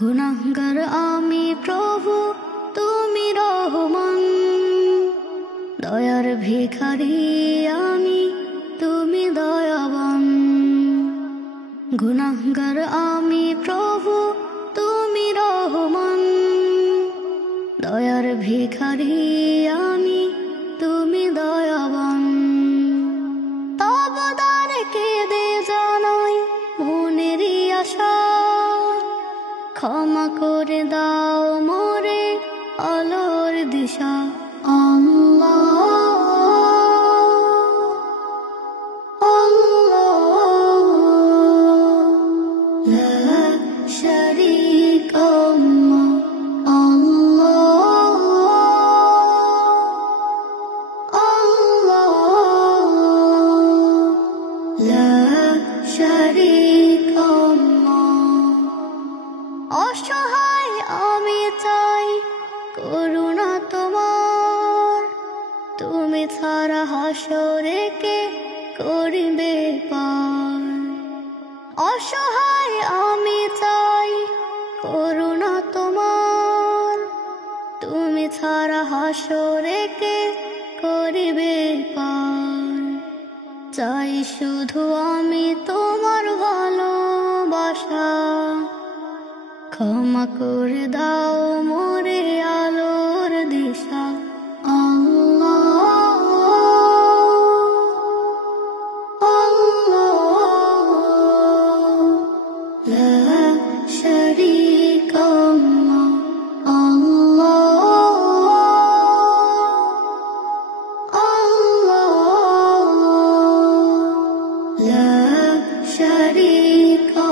গুনাহগার আমি প্রভু, তুমি রহমান। দয়ার ভিখারি আমি, তুমি দয়াবান। গুনাহগার আমি প্রভু, তুমি রহমান। দয়ার ভিখারি আমি, তুমি দয়াবান। তব দ্বারে কেঁদে জানাই মনেরই আশা, ক্ষমা করে দাও মোরে আলোর দিশা। আল্লাহ আল্লাহ লা শারীকা আল্লাহ আল্লাহ লা শারীকা। অসহায় আমি চাই করুণা তোমার, তুমি ছাড়া হাসরে কে করিবে পার। অসহায় আমি চাই করুণা তোমার, তুমি ছাড়া হাসরে কে করিবে পার। চাই শুধু আমি তোমার ভালোবাসা, ক্ষমা করে দাও মোরে আলোর দিশা। আল্লাহ আল্লাহ লা শারীকা আল্লাহ আল্লাহ লা শারীকা।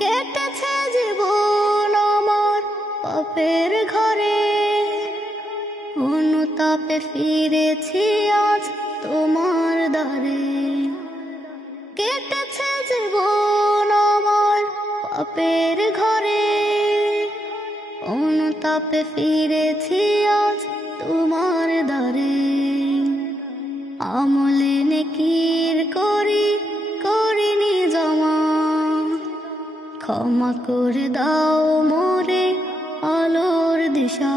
কেটেছে জীবন আমার পাপের ঘরে, অনুতাপে ফিরেছি আজ তোমার দ্বারে। কেটেছে জীবন আমার পাপের ঘরে, অনুতাপে ফিরেছি আজ তোমার দ্বারে। আমলে নেকির করিনি জমা, ক্ষমা করে দাও মোরে আলোর দিশা।